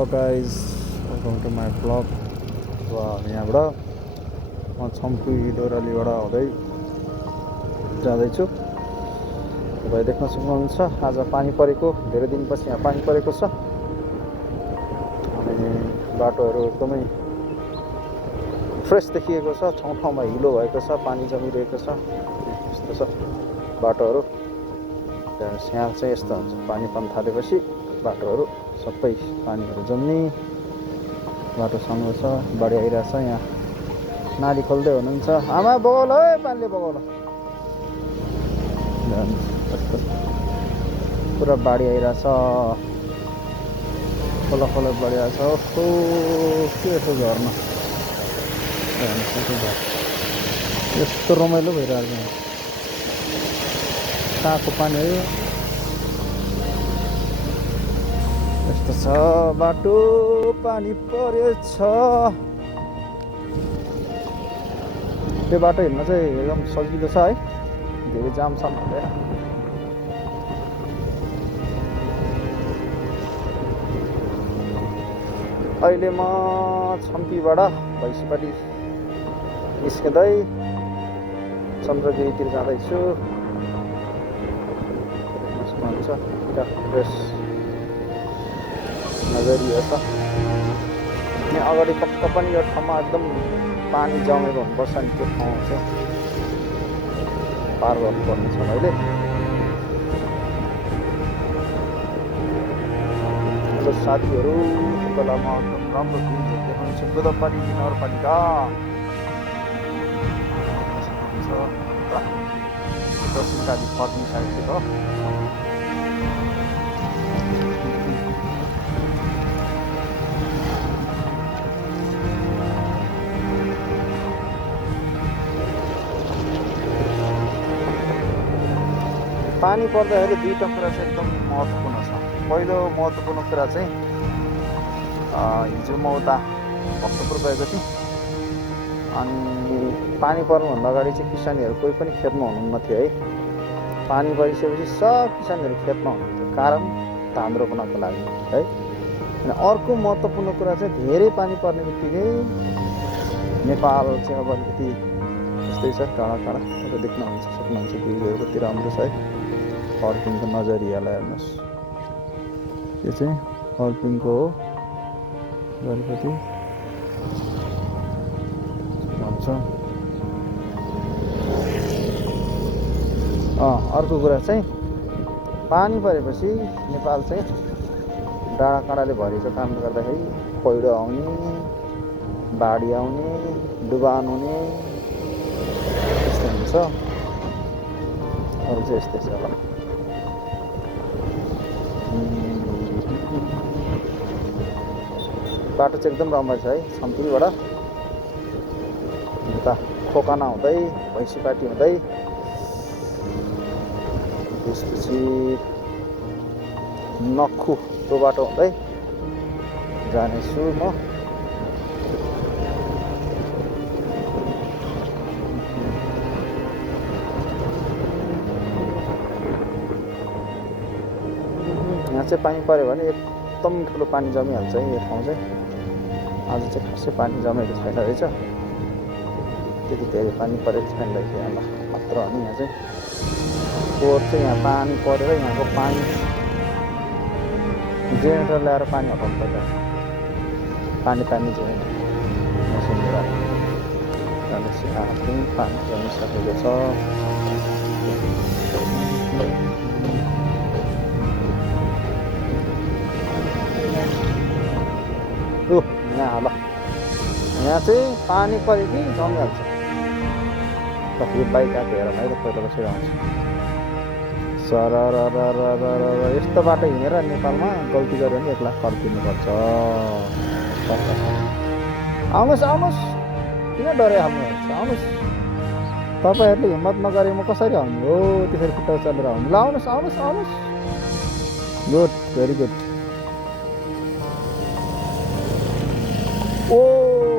Hello guys, welcome to my blog. अब यहाँबाट म छम्पी डोरालीबाट आउँदै जाँदैछु। तपाईँ देख्न सक्नुहुन्छ आज पानी परेको, धेरै दिनपछि यहाँ पानी परेको छ अनि बाटोहरू एकदमै फ्रेस देखिएको छ। ठाउँ ठाउँमा हिलो भएको छ, पानी जमिरहेको छ। यस्तो छ बाटोहरू। यहाँ चाहिँ यस्तो हुन्छ, पानी पर्न थालेपछि बाटोहरू सबै पानीहरू जम्ने बाटोसँग छ। बाढी आइरहेछ। यहाँ नाली खोल्दै हुनुहुन्छ। आमा बगाउला है, पानीले बगाउला। पुरा बाढी आइरहेछ, खोला खोला बढिरहेछ। ओहो के छ घरमा, यस्तो रमाइलो भइरहेको छ। कहाँको पानी हो यस्तो छ बाटो, पानी परेछ। यो बाटो हिँड्न चाहिँ एकदम सजिलो छ है, धेरै जामसाम हुँदैन। अहिले म छम्पीबाट भैँसीपाटी निस्किँदै चन्द्रगिरीतिर जाँदैछु। फ्रेस नजरिया छ। यहाँ अगाडि पक्का पनि यो ठाउँमा एकदम पानी जमेको हुनुपर्छ नि, त्यो ठाउँ चाहिँ पार गर्नुपर्ने छ। अहिले हेलो साथीहरू, तपाईँलाई म राम्रो भ्यू देखाउँछु। गोदावरी नगरपालिका दक्षिणकाली फर्किङ साइड हो। पानी पर्दाखेरि दुईवटा कुरा चाहिँ एकदम महत्त्वपूर्ण छ। पहिलो महत्त्वपूर्ण कुरा चाहिँ हिजो म उता भक्तपुर गएको थिएँ अनि पानी पर्नुभन्दा अगाडि चाहिँ किसानीहरू कोही पनि खेतमा हुनुहुन्न थियो है। पानी परिसकेपछि सब किसानहरू खेतमा हुनुहुन्थ्यो, कारण धान रोप्नको लागि है। अनि अर्को महत्त्वपूर्ण कुरा चाहिँ धेरै पानी पर्ने बित्तिकै नेपाल चाहिँ अब अलिकति यस्तै छ, टाढा टाढा। तपाईँ देख्न सक्नुहुन्छ भिडियोहरू कति राम्रो छ है। फर्किङको नजरियालाई हेर्नुहोस्, यो चाहिँ फर्किङको हो। गणपति भन्छ। अर्को कुरा चाहिँ पानी परेपछि नेपाल चाहिँ डाँडाकाँडाले भरिएको कारणले गर्दाखेरि पहिरो आउने, बाढी आउने, डुबान हुने यस्तो हुन्छ। अरू चाहिँ यस्तै छ होला। बाटो चाहिँ एकदम राम्रो छ है। छम्पीबाट उता खोकना हुँदै भैँसीपाटी हुँदै त्यसपछि नक्खु त्यो बाटो हुँदै जानेछु म। यहाँ चाहिँ पानी पऱ्यो भने एकदम ठुलो पानी जमिहाल्छ है। यो ठाउँ चाहिँ आज चाहिँ खासै पानी जमेको छैन रहेछ, त्यति धेरै पानी परेको छैन रहेछ यहाँ मात्र हो नि। यहाँ चाहिँ पोहोर चाहिँ यहाँ पानी परेर यहाँको पानी जेनेरेटर ल्याएर पानी हटाउनु पर्छ। पानी जेनेरेटर मसिनबाट भनेपछि आफै पानी जमिसकेको छ। यहाँ ल, यहाँ चाहिँ पानी पऱ्यो कि जमिहाल्छ। यो बाइक आएको हेर भाइ, पहिलो कसरी आउँछ। सर यस्तो बाटो हिँडेर नेपालमा गल्ती गऱ्यो भने 1 लाख कर तिर्नुपर्छ। आउनुहोस् आउनुहोस्, किन डराइहाल्नुहुन्छ, आउनुहोस्। तपाईँहरूले हिम्मत नगरे म कसरी आउने हो, त्यसरी खुट्टा चलेर आउनु। ल आउनुहोस् आउनुहोस् आउनुहोस्। Good, very good. ओ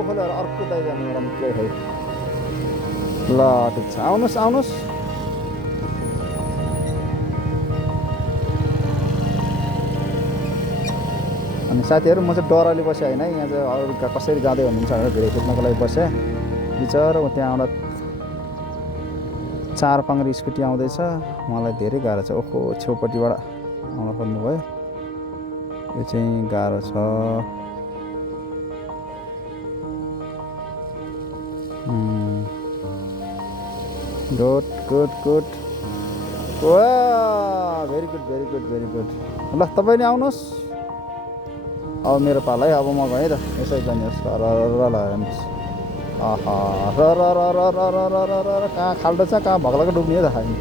होला अर्को दाइ जाने एउटा के है। ल ठिक छ, आउनुहोस् आउनुहोस्। अनि साथीहरू म चाहिँ डरले बसेँ होइन, यहाँ चाहिँ अरू कसरी जाँदै हुनुहुन्छ भनेर भिडियो खिच्नको लागि बसेँ। बिचरा त्यहाँबाट 4 पाङ्ग्री स्कुटी आउँदैछ, मलाई धेरै गाह्रो छ। ओहो, छेउपट्टिबाट आउन खोज्नुभयो, यो चाहिँ गाह्रो छ। गुड गुड गुड, वा very good very good very good. ल तपाईँ नि आउनुहोस्, अब मेरो पाला है। अब म गएँ त, यसै जानुहोस् र हेर्नुहोस्। आहा, र कहाँ खाल्डो छ, कहाँ भग्लाको डुब्ने हो त हामी।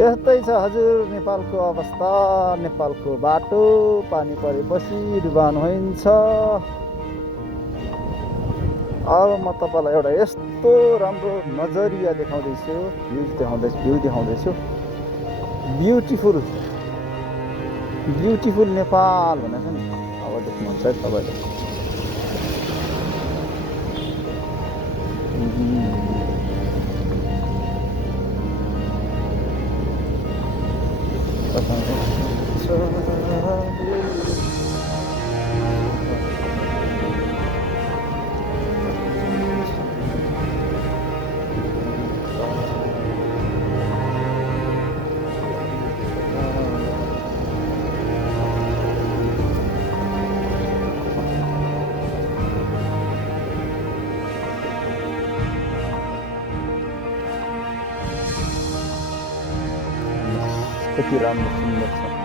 यस्तै छ हजुर नेपालको अवस्था, नेपालको बाटो पानी परेपछि डुबान हुन्छ। अब म तपाईँलाई एउटा यस्तो राम्रो नजरिया देखाउँदैछु, भ्यू देखाउँदैछु। ब्युटिफुल ब्युटिफुल नेपाल भनेको नि, अब देख्नुहुन्छ है तपाईँले। कति राम्रो सुन्दर छ।